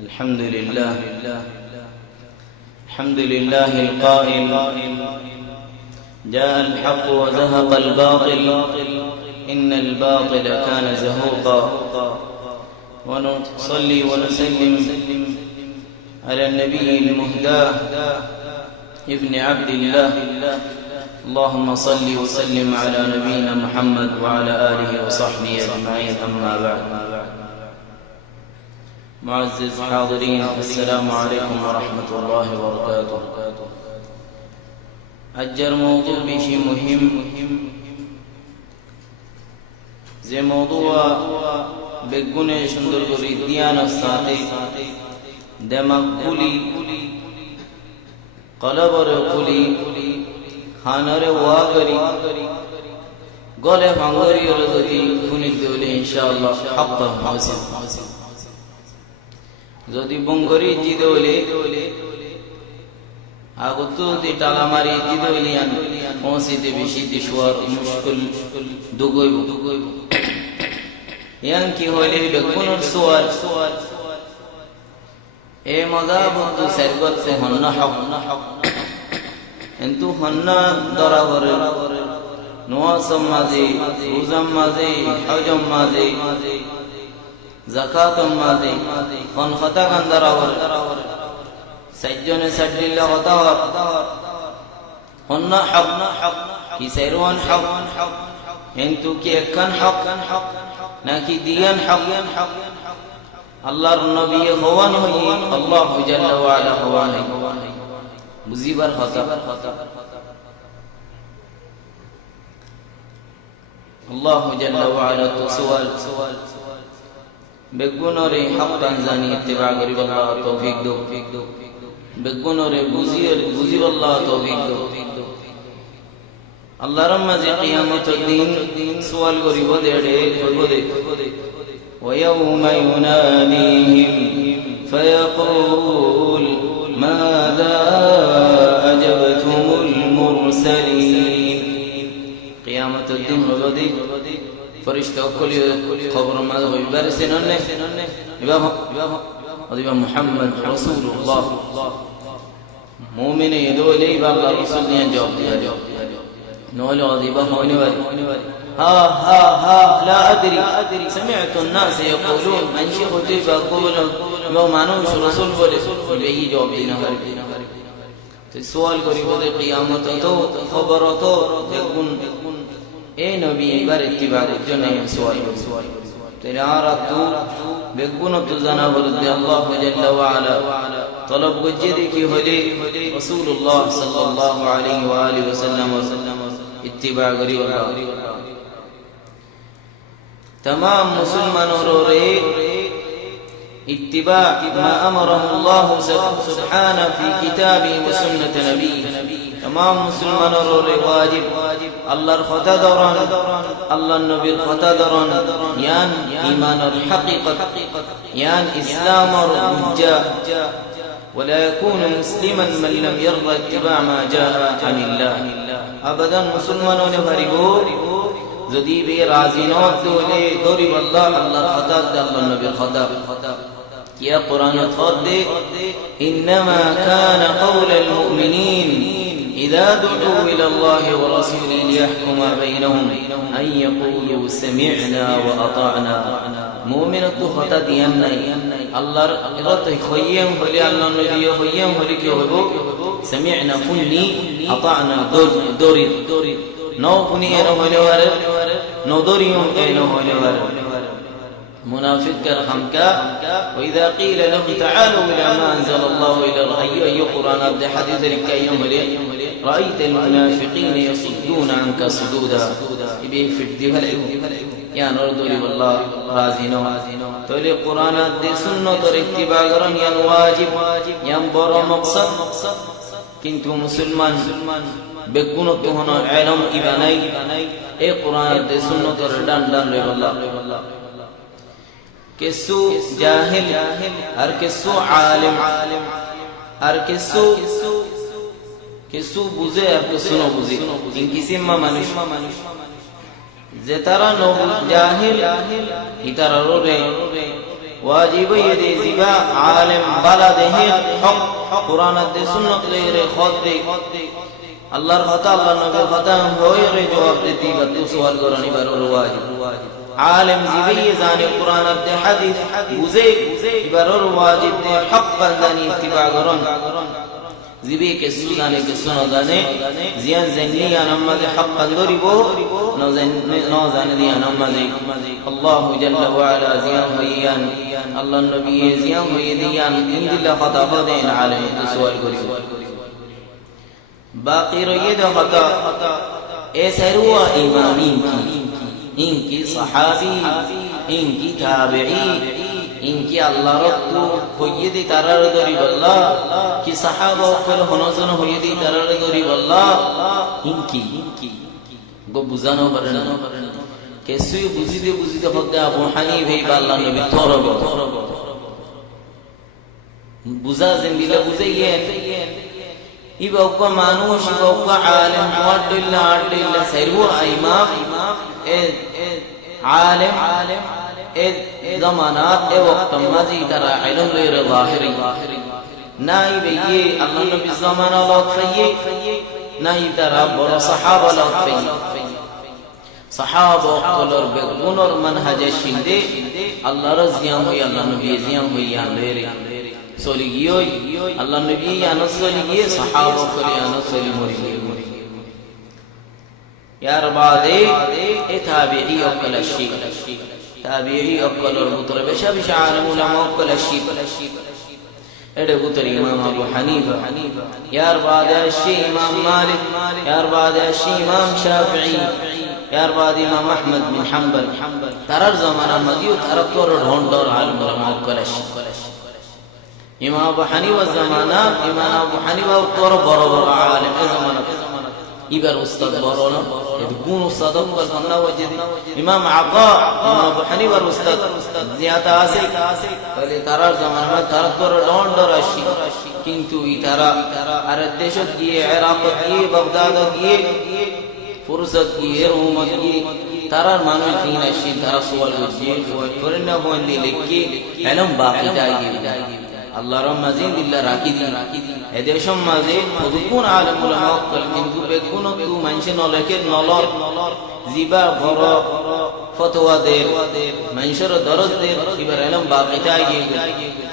الحمد لله الحمد لله القائل جاء الحق وزهق الباطل إن الباطل كان زهوقا ونصلي ونسلم على النبي المهداه ابن عبد الله اللهم صل وسلم على نبينا محمد وعلى آله وصحبه أجمعين أما بعد معزز حاضرين السلام عليكم ورحمة الله وبركاته أجر موضوع بشي مهم زي موضوع بگونه شندر گری دیانت ساته دماغ کلی قلب ر کلی خانر واگری گله مانگری رضی کنی دوله انشاءالله حق حاصل যদি বঙ্গরি জিদোলে আগতো দি টালা মারি জিদোলে আন পৌঁছিতে বেশি দিশওয়ার মুশকিল দুগইব ইয়ান কি হইলে বেগুনর সুয়াল এ মজাবত সরগত সে হন্না হক কিন্তু হন্না দরাবরে নোয়াসম মাঝে রোজাম মাঝে হজম মাঝে যাকাতম মাঝে কোন খতা কান্দারাবর সাইজনে সাদলিল্লাহ ওয়াতাওয়ার হন্না হক কি সাইরওয়ান হক কিন্তু কি একখান হক নাকি দিয়ান হক আল্লাহর নবী হওয়ান হই আল্লাহ জাল্লা ওয়া আলা হওয়ান বুঝিবার কথা আল্লাহ জাল্লা ওয়া আলা সুওয়াল বেগুনরে হক জানি ইত্তিবা করি আল্লাহ তৌফিক দো বেগুনরে বুঝি আল্লাহ তৌফিক দো আল্লাহর মাঝে কিয়ামতের দিন সুওয়াল করিব দেড়ে করব দে ويوم يناديهم فيقول ماذا أجبتم المرسلين قيامة الدين ربدي فرشتة كل خبر ما يبار سنن إمام محمد رسول الله مؤمن يدعو إليه بالله رسول جواب نقول أضيبه هوني ها لا أدري سمعت الناس يقولون من شيخ يقول لو مانوش رسول بولي بيجي جواب دينا تو سوال করি বলে কিয়ামত তো খবর তো দেখুন এই নবী এবার ইত্তিবারের জন্য সওয়াল তেরা রাতু বেগুন তো জানা বলতে আল্লাহ জাল্লা ওয়া আলা তলব গজে দেখি হলে রাসূলুল্লাহ সাল্লাল্লাহু আলাইহি ওয়া আলিহি ওয়াসাল্লাম ইত্তিবা করি तमाम मुसलमानों रे इत्तिबा ما امره الله سبحانه في كتابه وسنه نبيه तमाम मुसलमानों रे वाजिब আল্লাহর কথা দরন আল্লাহর নবীর কথা দরন ইয়ান ঈমানের হাকিকত ইয়ান ইসলামের হুজ্জা ولا يكون مسلما من لم يرضى اتباع ما جاء عن الله ابدا মুসলমানও ভরিবো যদি বে রাজি ন তোলে দরিব আল্লাহ আল্লাহর খতা আল্লাহর নবীর খতা কিয়া কোরআন খদে ইনমা কানা কওলাল মুমিনিন ইযা দুউ ইলা আল্লাহ ওয়া রাসূলিহি লিয়াহকুমা বাইনহুম আন ইয়াকুলু সামি'না ওয়া আতা'না মুমিন তো খতা দিয়ান নাই আল্লাহর ইরাত খয়ম হলি আল্লাহর নবী খয়ম হলি কি হইব সামি'না কুল্লি আতা'না দরিদ نو بني انا هولوار نو دوريهم اينو هولوار منافق كرخمكا واذا قيل لهم تعالوا الى ما انزل الله الى اي قران ابدا حديث لك يوم رايت المنافقين يصدون عنك صدودا يبي في الدهل يا نور دوري والله رازينو تولي قران دي سنه تر اتباع کرن يا واجب يا بر مقصد কিন্তু মুসলমান বেগুনত হন ইলম কি বানাই এই কোরআন তে সুন্নতর ডান লই আল্লাহ কেসু জাহিল আর কেসু আলিম আর কেসু বুঝে আর কেসু ন বুঝে ইন কিসিমা মানুষ যে তারা জাহিল ইতারা রবে واجب يدي زبا عالم بلده حق قرآن دے سنت لے رے خود دے اللہ خطا اللہ نبی خطا ہوئے رے جواب دیتی گتو سوال کرانی برور واجب عالم زبی زانی قرآن دے حدیث بوزے برور واجب دے حق بندانی اتباع کرن زبی کے سوزانے کے سنو دانے زیان زنیان امد حق اندوری بو نوزان دیان امد اللہ جل وعلا زیان ہوئیان اللہ نبی زیان ہوئی دیان ان دل خطا خدین عالم سوال کری باقی روی دا خطا ایسا روا ایمانی ان کی صحابی ان کی تابعی ان کی اللہ رکھو ہوئی دی ترار دوری واللہ کی صحابہ اکفر حنوزن ہوئی دی ترار دوری واللہ ان کی گو بزانو برنا کیسوی بزیدے خود ابو حنیف ہے با اللہ نبی توربو بزا زنبیلہ بزیین ایبا اکوا مانوش ایبا اکوا عالم وارد اللہ سیرو امام عالم زمانات وقت مزی ترا علم لیر ظاہری نائب یہ اللہ نبی زمان لطفی نائب ترا برا صحابہ لطفی صحابہ قلر بگونر منحج شندے اللہ رضیان ہوئی اللہ نبی زیان ہوئی یان لیرے سولی گیوئی اللہ نبی یان سولی گیے صحابہ قلی یان سولی موری یا ربادے تابعی اقل الشیخ تابعی اقل البطر بشابش عالم علماء اقل الشیخ اڑے بطر امام ابو حنیفہ یا ربادے الشیخ امام مالک یا ربادے الشیخ امام شافعی یا رباد امام احمد بن حنبل ترار زمانہ مدیو ترک طور ڈھونڈور عالم علماء اقل الشیخ امام ابو حنیفہ زمانہ امام ابو حنیفہ طور برابر عالم زمانہ ایبر استاد بارونا يكون استاد اول فنا وجد امام عطاء امام ابو حنیفہ استاد زیادہ آسے ولی قرار زمان میں ترکور ڈونڈر اشی کنتو ایتارا اردشت کیے عراقت کیے بغداد کیے فرصت کیے رومت کیے ترار مانوی تین اشی ترا سوال کیے فرنہ بوندی لکھی علم باقی جائیے اللہ رب مزید اللہ راکی دی ادیشم مزید خودکون عالم علماء قل کنتو بکنو تو منشن نولکر نولار زیبا غرا فتوہ دیر منشر درست دیر ایبر علم باقی تاگی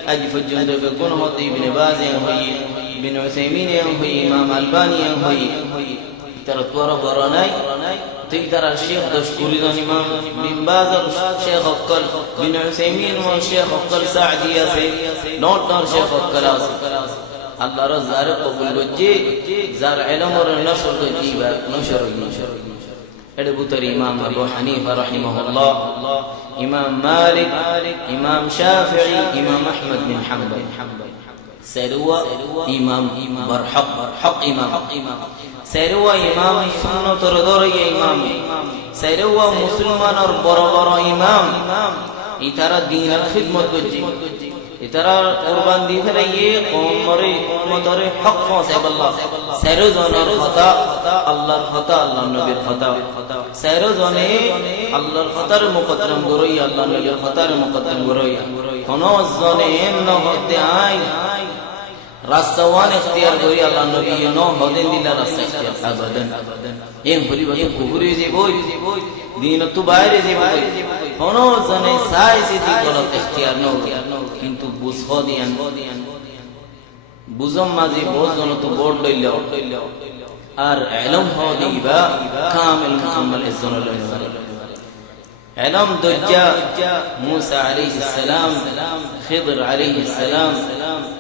اج فجند بکنو ہوتی ابن باز ہوئی ابن عثیمین ہوئی امام البانی ہوئی ترطور برانائی تی ترى الشيخ دشكوري دون امام بن باز الشيخ اقل بن عثيمين والشيخ اقل سعدي ياسي نوٹ نور شيخ اقل آسي اللہ رزار قبول بجي زار علم اور نشر تجيبا نشر اڑے بطر امام ابو حنیفہ رحمه الله امام مالك امام شافعي امام احمد بن حنبل سيروا امام برحق امام سيروا امام سنت ردور امام سيروا مسلمان اور برابر امام اترا دین الخدمت گجی اترا قربان دی رہیے قوم مرے امت حق فاصب اللہ سيرو زون خطا اللہ خطا اللہ نبی خطا سيرو زون اللہ خطر مقدم گروی اللہ نبی خطر مقدم گروی کنو زون نو ہدائی راستوان اختیار کری اللہ نبی نو ہدین دیلا راست اختیار ابدن این بھلی بھلی کفری زی بوئی دین تو باہر زی بوئی ہنو زنے سائی سی دی غلط اختیار نو کنتو بوز ہو دیان بوزم مازی بوز دونو تو بورد لیلو اور علم ہو دیبا کامل مکمل ازن اللہ علم دجا موسیٰ علیہ السلام خضر علیہ السلام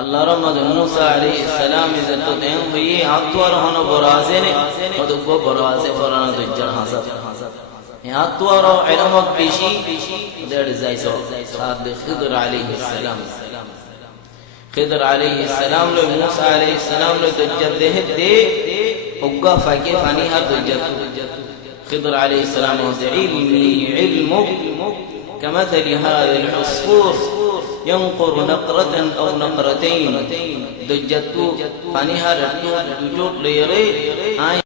اللہ رحمد موسیٰ علیہ السلام عزت تو دیں ہوئی آتوار ہونو برازے نے خود کو برازے فرانا دجر حاصل آتوار علم وقت پیشی دیر زیسو ساتھ خضر علیہ السلام خضر علیہ السلام لو موسیٰ علیہ السلام لو دجر دے دے اگا فاکی فانی ہر دجر خضر علیہ السلام علمی علمک كمثل هذا العصفور ينقر نقرة أو نقرتين دجتو فانيها رتو دجوت ليري آي